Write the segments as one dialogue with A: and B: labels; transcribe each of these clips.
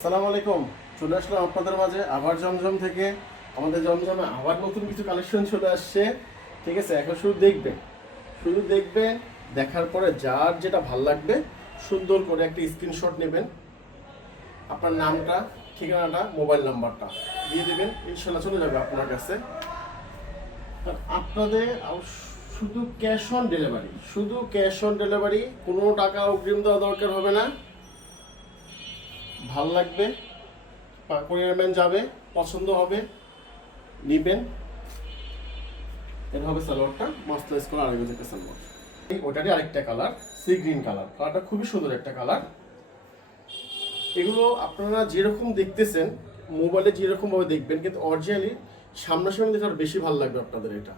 A: আসসালামু আলাইকুম। চলে আসলাম আপনাদের মাঝে আবার জমজম থেকে। আমাদের জমজমে আবার নতুন কিছু কালেকশন চলে আসছে। ঠিক আছে, এখন শুধু দেখবেন। শুধু দেখবেন, দেখার পরে যার যেটা ভালো লাগবে, সুন্দর করে একটা স্ক্রিনশট নেবেন। আপনার নামটা, ঠিকানাটা মোবাইল নাম্বারটা দিয়ে দেবেন। ইনশাল্লাহ চলে যাবে আপনার কাছে। আপনাদের শুধু ক্যাশ অন ডেলিভারি শুধু ক্যাশ অন ডেলিভারি কোনো টাকা অগ্রিম দেওয়া দরকার হবে না। ভালো লাগবে কোরিয়ারম্যান যাবে, পছন্দ হবে, নিবেন। এটা হবে সালোয়ারটা মাস্টারাইজ করা গজের একটা সালোয়ার। ওটারই আরেকটা কালার সি গ্রিন কালার কালারটা খুবই সুন্দর একটা কালার এগুলো আপনারা যেরকম দেখতেছেন মোবাইলে যেরকমভাবে দেখবেন, কিন্তু অরিজিনালি সামনাসামনি দেখে আরও বেশি ভালো লাগবে আপনাদের এটা।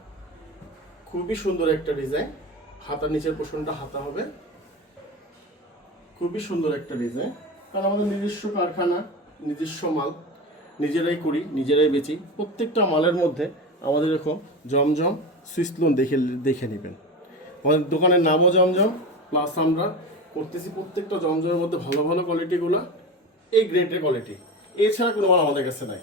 A: খুবই সুন্দর একটা ডিজাইন হাতার নিচের পোষণটা হাতা হবে। খুবই সুন্দর একটা ডিজাইন কারণ আমাদের নিজস্ব কারখানা, নিজস্ব মাল, নিজেরাই করি, নিজেরাই বেচি। প্রত্যেকটা মালের মধ্যে আমাদের এরকম জমজম সুইসলুন দেখে দেখে নেবেন। আমাদের দোকানের নামও জমজম প্লাস আমরা করতেছি প্রত্যেকটা জমজমের মধ্যে ভালো ভালো কোয়ালিটিগুলো এই গ্রেডের কোয়ালিটি এছাড়া কোনো মাল আমাদের কাছে নাই।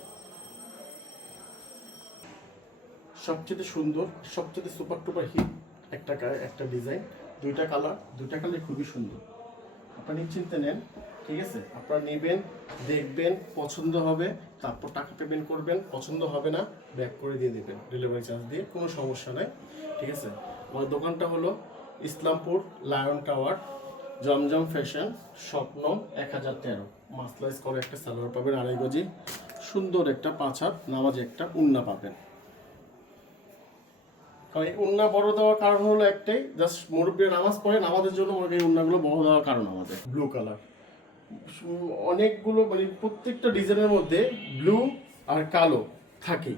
A: সবচেয়ে সুন্দর, সবচেয়ে সুপার টুপার হিট একটা একটা ডিজাইন দুইটা কালার দুইটা কালার খুবই সুন্দর। আপনারা নিশ্চিন্তে নেন। ঠিক আছে? আপনারা নেবেন, দেখবেন, পছন্দ হবে, তারপর টাকা পেমেন্ট করবেন, পছন্দ হবে না ব্যাক করে দিয়ে দেবেন ডেলিভারি চার্জ দিয়ে, কোনো সমস্যা নাই, ঠিক আছে? আমার দোকানটা হলো Islampur lion tower, Zamzam fashion স্বপ্ন এক হাজার তেরো। মাসলাইজ করে একটা সালোয়ার পাবেন, আড়াই গজি, সুন্দর একটা পাঁচ হাত, নামাজে একটা উন্না পাবেন। কারণ এই উন্না বড় দেওয়ার কারণ হলো একটাই জাস্ট মুরব্বীরা নামাজ পড়েন আমাদের জন্য মনে এই উন্নাগুলো বড় দেওয়ার কারণ আমাদের। ব্লু কালার অনেকগুলো মানে প্রত্যেকটা ডিজাইনের মধ্যে ব্লু আর কালো থাকেই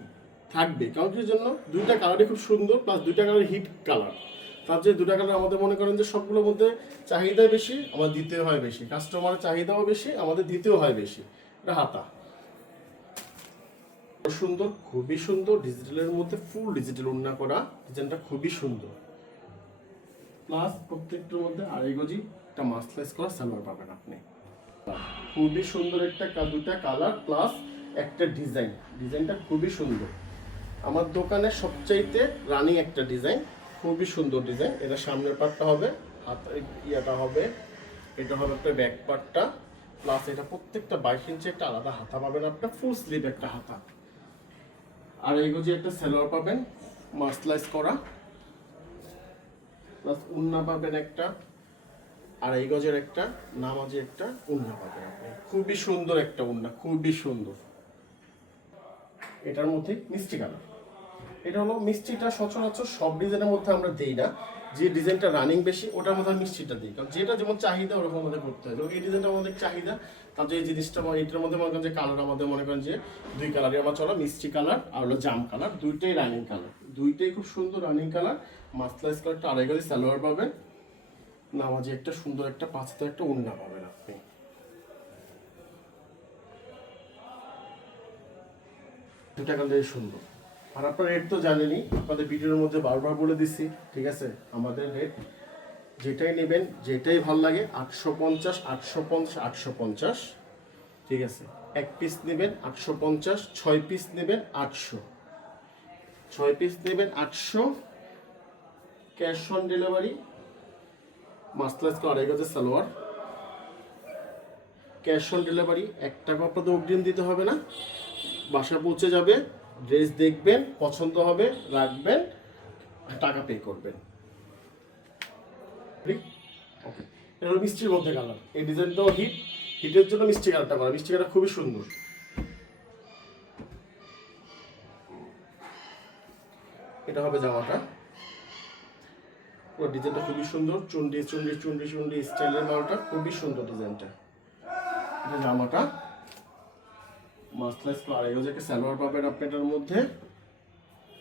A: থাকবে। কারণ কি জন্য? দুইটা কালারই খুব সুন্দর প্লাস দুইটা কালার হিট কালার তার যে দুটা কালার আমাদের মনে করেন যে সবগুলোর মধ্যে চাহিদা বেশি আমার দিতে হয় বেশি। কাস্টমারের চাহিদাও বেশি, আমাদের দিতেও হয় বেশি। এটা হাতা। সুন্দর, খুবই সুন্দর। ডিজিটালের মধ্যে ফুল ডিজিটাল উন্না করা ডিজাইনটা খুবই সুন্দর। প্লাস প্রত্যেকটার মধ্যে আড়াই গজি একটা মাসলাইজ করা সালোয়ার পাবেন আপনি। খুবই সুন্দর একটা দুটা কালার প্লাস একটা ডিজাইন ডিজাইনটা খুবই সুন্দর। আমার দোকানে সবচাইতে রানিং একটা ডিজাইন খুবই সুন্দর ডিজাইন এটা সামনের পার্টটা হবে, হাত ইয়েটা হবে, এটা হবে একটা ব্যাক পার্টটা প্লাস এটা প্রত্যেকটা বাইশ ইঞ্চি একটা আলাদা হাতা পাবেন আপনার ফুল স্লিভ একটা হাতা। আর এই গজি একটা সেলোয়ার পাবেন মার্সলাইজ করা। প্লাস উন্না পাবেন একটা। আর এই গজের একটা নামাজে একটা উন্না পাবেন আপনি খুবই সুন্দর একটা উন্না খুবই সুন্দর। এটার মধ্যে মিষ্টি কালার। এটা হলো মিষ্টিটা সচরাচর সব ডিজাইনের মধ্যে আমরা দিই না। যে ডিজাইনটা রানিং বেশি, ওটার মধ্যে মিষ্টিটা দিই। কারণ যেটা যেমন চাহিদা, ওরকম আমাদের করতে হয়। এই ডিজাইনটা আমাদের চাহিদা। তার যে জিনিসটা এটার মধ্যে মনে করেন যে কালার আমাদের মনে করেন যে দুই কালারই আমার চলো, মিষ্টি কালার আর হলো জাম কালার দুইটাই রানিং কালার দুইটাই খুব সুন্দর রানিং কালার মাস্টারাইজ কালারটা আড়াই গাড়ি সালোয়ার পাবেন। নামাজে একটা সুন্দর একটা পাঁচটা একটা উন্না পাবেন আপনি। দুটা সুন্দর আর আপনার রেট তো জানেনই, আপনাদের ভিডিওর মধ্যে বারবার বলে দিচ্ছি ঠিক আছে? আমাদের রেট যেটাই নেবেন, যেটাই ভালো লাগে, আটশো পঞ্চাশ আটশো পঞ্চাশ আটশো পঞ্চাশ, ঠিক আছে? এক পিস নেবেন, আটশো পঞ্চাশ, ছয় পিস নেবেন, আটশো। ছয় পিস নেবেন, আটশো। ক্যাশ অন ডেলিভারি মাস্টার্স আড়াই গজের সালোয়ার। ক্যাশ অন ডেলিভারি, এক টাকা আপনাদের অগ্রিম দিতে হবে না। বাসা পৌঁছে যাবে, ড্রেস দেখবেন, পছন্দ হবে, রাখবেন, টাকা পে করবেন। ওকে এটা হলো মিষ্টির মধ্যে কালার এই ডিজাইনটাও হিট হিটের জন্য মিষ্টি কালারটা করা মিষ্টি কালার খুবই সুন্দর। এটা হবে জামাটা। পুরো ডিজাইনটা খুবই সুন্দর, চুন্ডি চুন্ডি চুন্ডি চুন্ডি স্টাইলের মালটা, খুবই সুন্দর ডিজাইনটা। এটা জামাটা মাসলাইজ করে আড়াই গজে একটা সালোয়ার পাবেন আপনি এটার মধ্যে।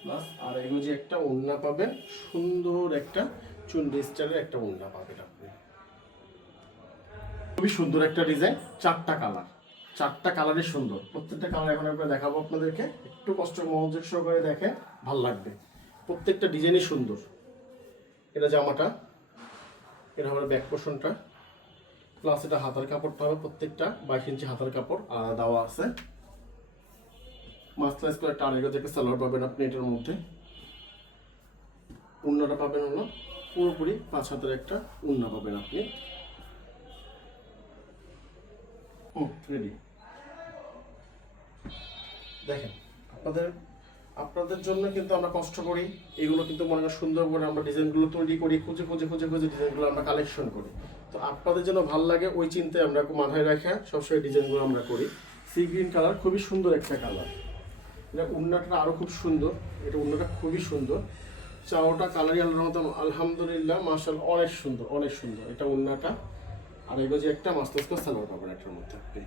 A: প্লাস আড়াই গজে একটা ওড়না পাবেন, সুন্দর একটা চুন্ডি স্টাইলের একটা ওড়না পাবেন আপনি। খুবই সুন্দর একটা ডিজাইন, চারটা কালার, চারটা কালারই সুন্দর। প্রত্যেকটা কালার এখন আমরা দেখাবো আপনাদেরকে, একটু কষ্ট মনোযোগ সহকারে দেখেন, ভালো লাগবে। প্রত্যেকটা ডিজাইনই সুন্দর। এটা জামাটা, এটা হলো ব্যাক পোর্শনটা। প্লাস এটা হাতার কাপড়টা হবে প্রত্যেকটা বাইশ ইঞ্চি হাতার কাপড় আলাদা দেওয়া আছে। একটা আড়াই গজ একটা সালোয়ার পাবেন আপনি এটার মধ্যে। উন্নাটা পাবেন হলো পুরোপুরি পাঁচ হাতের একটা উন্না পাবেন আপনি। রেডি দেখেন, আপনাদের আপনাদের জন্য কিন্তু আমরা কষ্ট করি। এগুলো কিন্তু মনে করেন সুন্দর করে আমরা ডিজাইনগুলো তৈরি করি, খুঁজে খুঁজে খুঁজে খুঁজে ডিজাইনগুলো আমরা কালেকশন করি। তো আপনাদের জন্য ভালো লাগে, ওই চিন্তায় আমরা মাথায় রাখা সবসময় ডিজাইনগুলো আমরা করি। সি গ্রিন কালার খুবই সুন্দর একটা কালার এটা উন্নাটা আরও খুব সুন্দর। এটা উন্নাটা খুবই সুন্দর। চাওয়াটা কালারই আল্লাহর মতো আলহামদুলিল্লাহ মার্শাল অনেক সুন্দর অনেক সুন্দর। এটা উন্নাটা আর এগোজি একটা মাস্তাস সালোয়ার পাবেন একটার মধ্যে আপনি।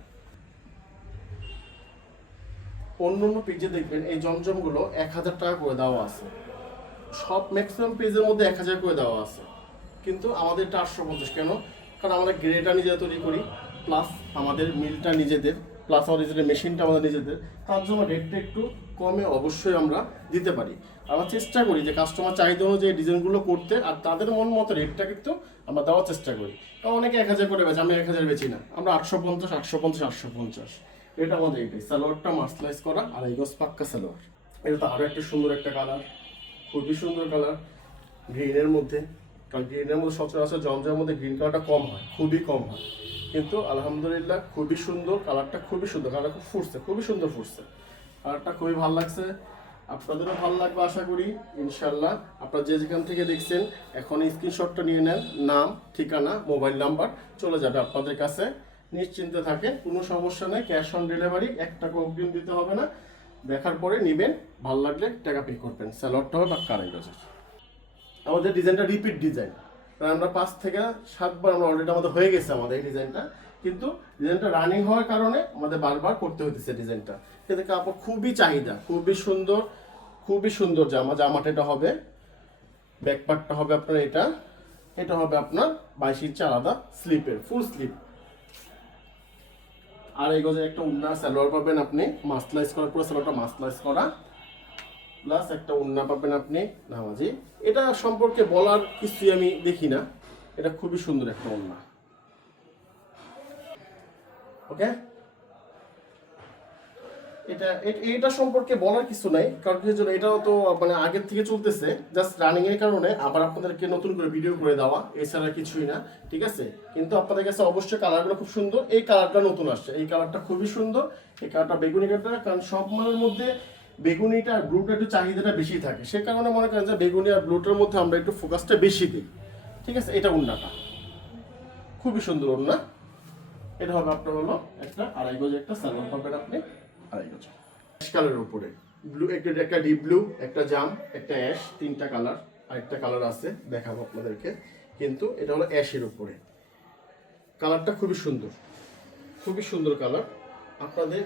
A: অন্য অন্য পেজে দেখবেন এই জমজমগুলো এক হাজার টাকা করে দেওয়া আছে। সব ম্যাক্সিমাম পেজের মধ্যে এক হাজার করে দেওয়া আছে। কিন্তু আমাদের আটশো পঞ্চাশ। কেন? কারণ আমরা গ্রেটা নিজেরা তৈরি করি প্লাস আমাদের মিলটা নিজেদের প্লাস আমাদের নিজেদের মেশিনটা আমাদের নিজেদের, তার জন্য রেটটা একটু কমে অবশ্যই আমরা দিতে পারি। আমরা চেষ্টা করি যে কাস্টমার চাহিদা অনুযায়ী ডিজাইনগুলো করতে, আর তাদের মন মতো রেটটা কিন্তু আমরা দেওয়ার চেষ্টা করি। কারণ অনেকে এক হাজার করে বেচে, আমি এক হাজার বেচি না। আমরা আটশো পঞ্চাশ আটশো পঞ্চাশ আটশো পঞ্চাশ। এটা আমাদের এটাই, সালোয়ারটা মাসলাইজ করা আর এই পাক্কা সালোয়ার। এটা তো আরও একটা সুন্দর একটা কালার, খুবই সুন্দর কালার, গ্রিনের মধ্যে, কারণ গ্রিনের মধ্যে সচরাচর জমজমের মধ্যে গ্রিন কালারটা কম হয়, খুবই কম হয়। কিন্তু আলহামদুলিল্লাহ খুবই সুন্দর, কালারটা খুবই সুন্দর, কালারটা খুব ফুটছে, খুবই সুন্দর ফুটছে। কালারটা খুবই ভালো লাগছে, আপনাদেরও ভালো লাগবে আশা করি ইনশাল্লাহ আপনারা যে যেখান থেকে দেখছেন এখন স্ক্রিনশটটা নিয়ে নেন, নাম, ঠিকানা মোবাইল নাম্বার চলে যাবে আপনাদের কাছে। নিশ্চিন্তে থাকেন কোনো সমস্যা নেই ক্যাশ অন ডেলিভারি এক টাকা অগ্রিম দিতে হবে না। দেখার পরে নেবেন, ভালো লাগলে টাকা পে করবেন। স্যালোয়ারটা হবে বা গজের। আমাদের ডিজাইনটা রিপিট ডিজাইন কারণ আমরা পাঁচ থেকে সাতবার আমরা অলরেডি আমাদের হয়ে গেছে আমাদের এই ডিজাইনটা। কিন্তু ডিজাইনটা রানিং হওয়ার কারণে আমাদের বারবার করতে হতেছে ডিজাইনটা। কিন্তু কাপড় খুবই চাহিদা, খুবই সুন্দর খুবই সুন্দর জামা। জামাটা এটা হবে ব্যাক পার্টটা হবে আপনার এটা। এটা হবে আপনার বাইশ ইঞ্চি আলাদা স্লিপের ফুল স্লিপ আর এই গজে একটা উন্না স্যালোয়ার পাবেন আপনি। মাসলাইজ করা, পুরো সালোয়ারটা মাসলাইজ করা। প্লাস একটা উন্না পাবেন আপনি, নামাজি। এটা সম্পর্কে বলার কিছুই আমি দেখি না। এটা খুবই সুন্দর একটা উন্না। ওকে? এটা এটা সম্পর্কে বলার কিছু নাই, কারণ কি জন্য এটাও তো মানে আগের থেকে চলতেছে জাস্ট রানিং এর কারণে, আবার আপনাদেরকে নতুন করে ভিডিও করে দেওয়া, এছাড়া কিছুই না, ঠিক আছে? কিন্তু আপনাদের কাছে অবশ্যই কালারগুলো খুব সুন্দর, এই কালারটা নতুন আসছে, এই কালারটা খুবই সুন্দর, এই কালারটা বেগুনি কালারটা কারণ সব মালের মধ্যে বেগুনিটা আর ব্লুটা একটু চাহিদাটা বেশি থাকে, সে কারণে মনে করেন যে বেগুনি আর ব্লুটার মধ্যে আমরা একটু ফোকাসটা বেশি দিই, ঠিক আছে? এটা উন্নাটা খুবই সুন্দর উন্না এটা হবে আপনার হলো একটা আড়াই গজ একটা সালোয়ার পাবেন আপনি আড়াই গজ অ্যাশ কালারের উপরে। ব্লু, একটা একটা ডিপ ব্লু, একটা জাম, একটা অ্যাশ, তিনটা কালার, আরেকটা কালার আছে, দেখাবো আপনাদেরকে। কিন্তু এটা হলো অ্যাশের উপরে। কালারটা খুবই সুন্দর। খুবই সুন্দর কালার। আপনাদের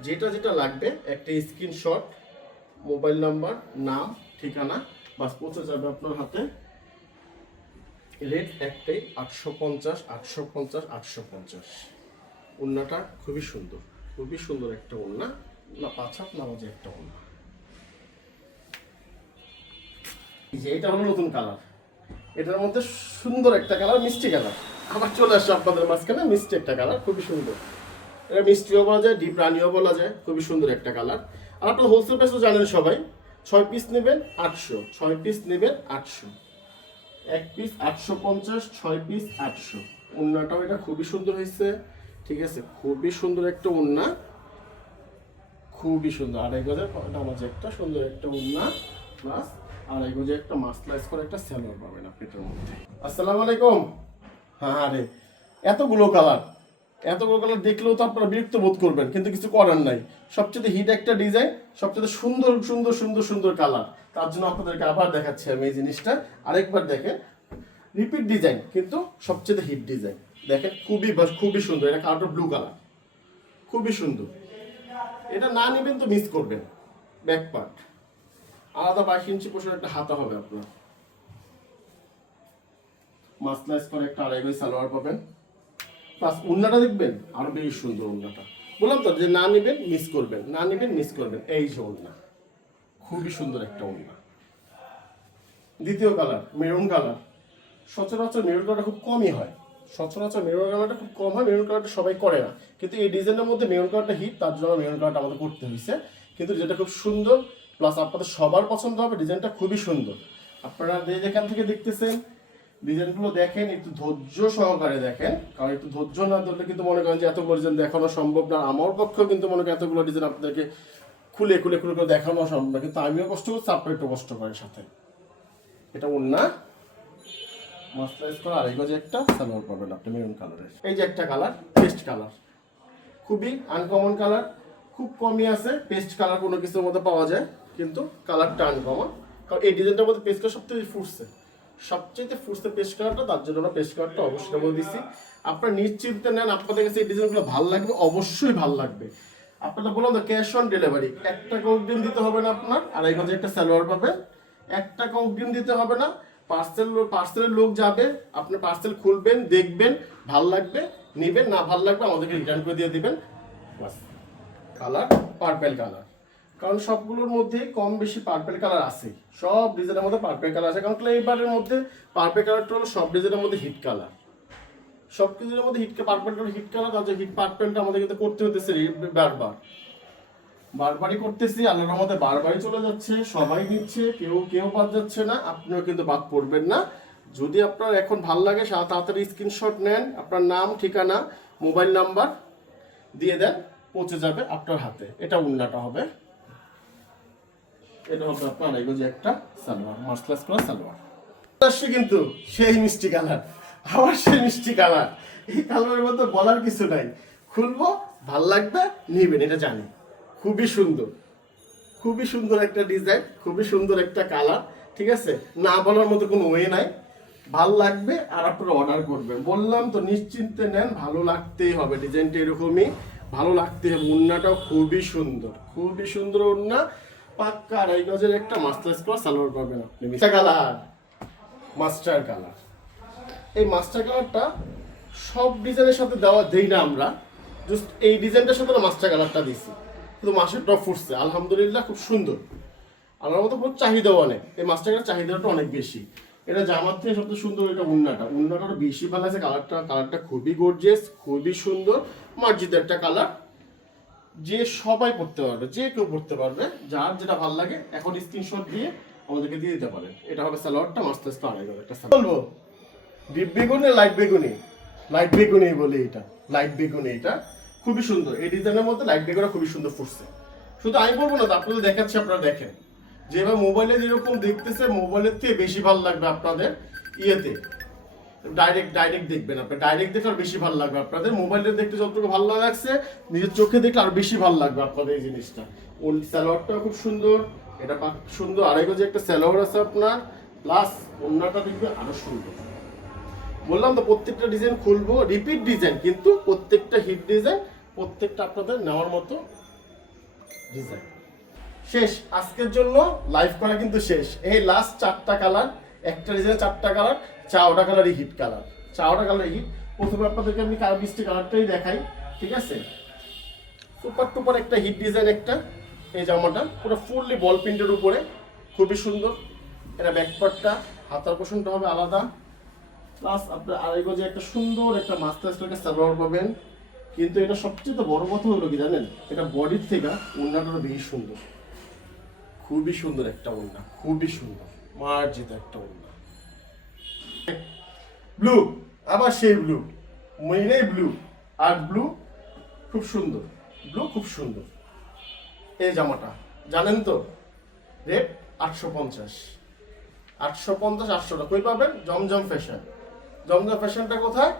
A: যেটা যেটা লাগবে, একটা স্ক্রিনশট, মোবাইল নাম্বার, নাম, ঠিকানা, বাস পৌঁছে যাবে আপনার হাতে। রেট একটাই আটশো পঞ্চাশ আটশো পঞ্চাশ আটশো পঞ্চাশ। খুবই সুন্দর। খুবই সুন্দর একটা ওড়না না পাঁচ হাত না মাঝে একটা ওড়না। যে, এটা হলো নতুন কালার এটার মধ্যে সুন্দর একটা কালার মিষ্টি কালার আবার চলে আসছে আপনাদের মাঝখানে মিষ্টি একটা কালার খুবই সুন্দর। এটা মিষ্টিও বলা যায় ডিপ রানিও বলা যায়, খুবই সুন্দর একটা কালার আর আপনার হোলসেল প্রাইস তো জানেন সবাই, ছয় পিস নেবেন আটশো, ছয় পিস নেবেন আটশো। এক পিস আটশো পঞ্চাশ, ছয় পিস আটশো। উন্নাটাও এটা খুবই সুন্দর হয়েছে। ঠিক আছে? খুবই সুন্দর একটা উন্না। খুবই সুন্দর। আড়াই গজের নামাজে একটা সুন্দর একটা উন্না প্লাস আড়াই গজে একটা মাসলাইজ করে একটা স্যালোয়ার পাবেন আপনি এটার মধ্যে। আসসালামু আলাইকুম। হ্যাঁ রে। এতগুলো কালার এতগুলো কালার দেখলেও তো আপনারা বিরক্ত বোধ করবেন, কিন্তু কিছু করার নাই। সবচেয়ে হিট একটা ডিজাইন সবচেয়ে সুন্দর সুন্দর সুন্দর সুন্দর কালার তার জন্য আপনাদেরকে আবার দেখাচ্ছি আমি এই জিনিসটা। আরেকবার দেখেন। রিপিট ডিজাইন কিন্তু সবচেয়ে হিট ডিজাইন দেখেন, খুবই খুবই সুন্দর। এটা কালারটা ব্লু কালার খুবই সুন্দর। এটা না নেবেন তো মিস করবেন। ব্যাক পার্ট আলাদা বাইশ ইঞ্চি পোষণ একটা হাতা হবে আপনার। মাসলাইজ করে একটা আড়াই সালোয়ার পাবেন। প্লাস উন্নাটা দেখবেন, আরও বেশি সুন্দর উন্নাটা। বললাম তো যে না নেবেন মিস করবেন। না নেবেন মিস করবেন। এই যে উন্না। খুবই সুন্দর একটা উন্না। দ্বিতীয় কালার মেরুন কালার সচরাচর মেরুন কালারটা খুব কমই হয়। সচরাচর মেরুন কালারটা খুব কম হয় মেরুন কালারটা সবাই করে না। কিন্তু এই ডিজাইনের মধ্যে মেরুন কালারটা হিট তার জন্য মেরুন কালারটা আমাদের করতে হয়েছে। কিন্তু যেটা খুব সুন্দর প্লাস আপনাদের সবার পছন্দ হবে ডিজাইনটা খুবই সুন্দর। আপনারা যেখান থেকে দেখতেছেন ডিজাইনগুলো দেখেন, একটু ধৈর্য সহকারে দেখেন। কারণ একটু ধৈর্য না ধরলে কিন্তু মনে করেন যে এতগুলো ডিজাইন দেখানো সম্ভব না। আমার পক্ষেও কিন্তু মনে করেন এতগুলো ডিজাইন আপনাদেরকে খুলে খুলে খুলে করে দেখানো সম্ভব না। কিন্তু আমিও কষ্ট করছি, আপনার একটু কষ্ট করেন সাথে। এটা ওন্না মাস্টারাইজ করা আর এগো যে একটা সালোয়ার পাবেন আপনি মেরুন কালারের এই যে একটা কালার পেস্ট কালার খুবই আনকমন কালার খুব কমই আছে পেস্ট কালার কোনো কিছুর মধ্যে পাওয়া যায়, কিন্তু কালারটা আনকমন কারণ এই ডিজাইনটার মধ্যে পেস্ট কালার সবথেকে ফুটছে। সবচেয়ে ফুটছে পেস্ট কালারটা তার জন্য আমরা পেস্ট কালারটা অবশ্যই বলে দিচ্ছি। আপনারা নিশ্চিন্তে নেন, আপনাদের কাছে এই ডিজাইনগুলো ভালো লাগবে, অবশ্যই ভালো লাগবে। আপনারা বললাম তো ক্যাশ অন ডেলিভারি এক টাকা অগ্রিম দিতে হবে না আপনার, আর এই একটা সালোয়ার পাবেন। এক টাকা অগ্রিম দিতে হবে না পার্সেল পার্সেলের লোক যাবে, আপনি পার্সেল খুলবেন, দেখবেন, ভালো লাগবে, নেবেন, না ভালো লাগবে আমাদেরকে রিটার্ন করে দিয়ে দিবেন। কালার পার্পেল কালার কারণ সবগুলোর মধ্যে কম বেশি পার্পেল কালার আছে সব ডিজাইনের মধ্যে পার্পেল কালার আছে। কারণ ক্লেবারের মধ্যে পার্পেল কালারটা হলো সব ডিজাইনের মধ্যে হিট কালার সব কিছুর মধ্যে hit purple colour hit colour তার হিট পার্পেলটা আমাদের কিন্তু করতে হতেছে বারবার বারবারই করতেছি, আল্লাহর রহমতে বারবারই চলে যাচ্ছে, সবাই নিচ্ছে, কেউ কেউ বাদ যাচ্ছে না, আপনিও কিন্তু বাদ পড়বেন না। যদি আপনার এখন ভালো লাগে তাড়াতাড়ি স্ক্রিনশট নেন, আপনার নাম, ঠিকানা, মোবাইল নাম্বার দিয়ে দেন, পৌঁছে যাবে আপনার হাতে। এটা উন্নাটা হবে। এটা হবে আপনার যে একটা সালোয়ার মাসলাস করা সালোয়ার। আসছে কিন্তু সেই মিষ্টি কালার, আবার সেই মিষ্টি কালার। এই কালারের মধ্যে বলার কিছু নাই। খুলবো, ভালো লাগবে, নিবেন, এটা জানি। খুবই সুন্দর। খুবই সুন্দর একটা ডিজাইন, খুবই সুন্দর একটা কালার, ঠিক আছে? না বলার মতো কোনো ওয়ে নাই। ভালো লাগবে আর আপনারা অর্ডার করবেন। বললাম তো নিশ্চিন্তে নেন, ভালো লাগতেই হবে। ডিজাইনটা এরকমই, ভালো লাগতে হবে। উন্নাটাও খুবই সুন্দর খুবই সুন্দর উন্না পাক্কা আড়াই গজের একটা মাস্টার করা সালোয়ার পাবেন আপনি। মিষ্টি কালার মাস্টার কালার। এই মাস্টার কালারটা সব ডিজাইনের সাথে দেওয়া দেই না আমরা। জাস্ট এই ডিজাইনটার সাথে মাস্টার কালারটা দিছি। কিন্তু মাছের টপ ফুটছে। আলহামদুলিল্লাহ খুব সুন্দর। আমার মতো খুব চাহিদাও অনেক। এই কালার চাহিদাটা অনেক বেশি। এটা জামার থেকে সবচেয়ে সুন্দর এটা উন্নাটা। উন্নাটা বেশি ভালো আছে। কালারটা কালারটা খুবই গর্জিয়াস খুবই সুন্দর। মার্জিত একটা কালার যে সবাই পড়তে পারবে, যে কেউ পড়তে পারবে, যার যেটা ভালো লাগে, এখন স্ক্রিনশট দিয়ে আমাদেরকে দিয়ে দিতে পারেন এটা হবে সালোয়ারটা মাস্ত মাস্ত আড়াই গজ একটা। বলব ডিপ বেগুনি, লাইট বেগুনি? লাইট বেগুনি বলে এটা। লাইট বেগুনি এটা। খুবই সুন্দর। এই ডিজাইনের মধ্যে লাইট বেগুনি খুবই সুন্দর ফুটছে। শুধু আমি বলব না, আপনাদের দেখাচ্ছি, আপনারা দেখেন। যেভাবে মোবাইলে যেরকম দেখতেছে মোবাইলের থেকে বেশি ভালো লাগবে আপনাদের ইয়েতে। ডাইরেক্ট ডাইরেক্ট দেখবেন আপনি। ডাইরেক্ট দেখলে আর বেশি ভালো লাগবে আপনাদের। মোবাইলে দেখতে যতটুকু ভালো লাগছে, নিজের চোখে দেখলে আর বেশি ভালো লাগবে আপনাদের এই জিনিসটা। ওই স্যালোয়ারটাও খুব সুন্দর, এটা সুন্দর। আড়াই গজে একটা স্যালোয়ার আছে আপনার প্লাস অন্যটা দেখবে আরও সুন্দর। বললাম তো প্রত্যেকটা ডিজাইন খুলবো রিপিট ডিজাইন কিন্তু প্রত্যেকটা হিট ডিজাইন প্রত্যেকটা আপনাদের নেওয়ার মতো ডিজাইন শেষ, আজকের জন্য লাইভ করা কিন্তু শেষ। এই লাস্ট চারটা কালার একটা ডিজাইন চারটা কালার চাওটা কালারই হিট কালার চাওটা কালারই হিট প্রথমে আপনাদেরকে আমি কালার মিষ্টি কালারটাই দেখাই, ঠিক আছে? সুপার টুপার একটা হিট ডিজাইন একটা, এই জামাটা। পুরো ফুললি বল প্রিন্টের উপরে। খুবই সুন্দর। এটা ব্যাকপার্টটা হাতার পোষণটা হবে আলাদা। প্লাস আপনার আড়াই গজে একটা সুন্দর একটা মাস্টার স্টাইলের সালোয়ার পাবেন। কিন্তু এটা সবচেয়ে বড় কথা হলো কি জানেন? এটা বডির থেকে ওড়নাটা বেশি সুন্দর। খুবই সুন্দর একটা ওড়না, খুবই সুন্দর। মার্জিত একটা ওড়না। ব্লু আবার সেই ব্লু মহিলাই ব্লু আর ব্লু খুব সুন্দর। ব্লু খুব সুন্দর। এই জামাটা, জানেন তো? রেট আটশো পঞ্চাশ। আটশো পঞ্চাশ আটশো টাকা কই পাবেন? জমজম ফ্যাশন জমজম ফ্যাশনটা কোথায়?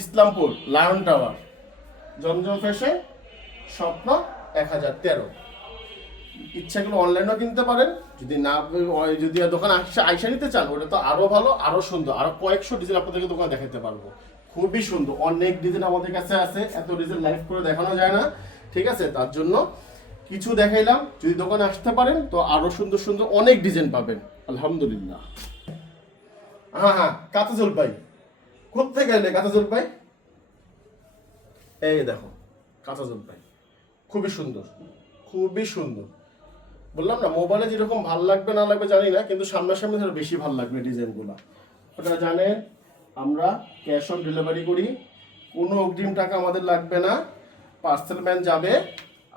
A: Islampur, lion tower. Zamzam fashion, স্বপ্ন এক হাজার তেরো। ইচ্ছাগুলো অনলাইনেও কিনতে পারেন। যদি না যদি দোকান আইসা নিতে চান, ওটা তো আরও ভালো, আরও সুন্দর। আরও কয়েকশো ডিজাইন আপনাদেরকে দোকানে দেখাতে পারব। খুবই সুন্দর। অনেক ডিজাইন আমাদের কাছে আছে। এত ডিজাইন লাইভ করে দেখানো যায় না। ঠিক আছে? তার জন্য কিছু দেখাইলাম। যদি দোকানে আসতে পারেন, তো আরও সুন্দর সুন্দর অনেক ডিজাইন পাবেন। আলহামদুলিল্লাহ। হ্যাঁ হ্যাঁ কাঁচা জলপাই কোথায় গেলে কাঁচা জলপাই এই দেখো কাঁচা জলপাই খুবই সুন্দর খুবই সুন্দর। বললাম না, মোবাইলে যেরকম ভালো লাগবে না লাগবে জানি না, কিন্তু সামনাসামনি ধরো বেশি ভালো লাগবে ডিজাইনগুলো। ওটা জানেন, আমরা ক্যাশ অন ডেলিভারি করি, কোনো অগ্রিম টাকা আমাদের লাগবে না। পার্সেল ম্যান যাবে,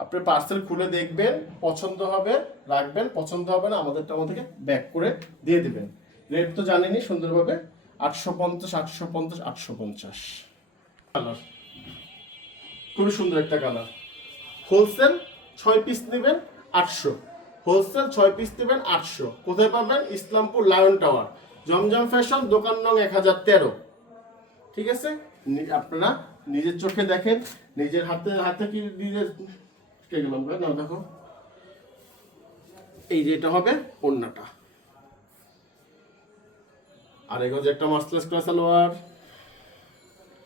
A: আপনি পার্সেল খুলে দেখবেন, পছন্দ হবে, রাখবেন, পছন্দ হবে না, আমাদেরটা আমাদেরকে ব্যাক করে দিয়ে দিবেন। রেট তো জানেনই সুন্দরভাবে। আটশো পঞ্চাশ আটশো পঞ্চাশ আটশো পঞ্চাশ। কালার খুবই সুন্দর একটা কালার হোলসেল ছয় পিস নেবেন, আটশো। হোলসেল ছয় পিস নেবেন, আটশো। কোথায় পাবেন? Islampur lion tower Zamzam fashion দোকান নং এক হাজার তেরো। ঠিক আছে? আপনারা নিজের চোখে দেখেন, নিজের হাতে হাতে কি নিজের, কে গেলাম? নাও দেখো। এই যে এটা হবে অন্যটা আর এগো যে একটা মাস্টার্স ক্লাস সালোয়ার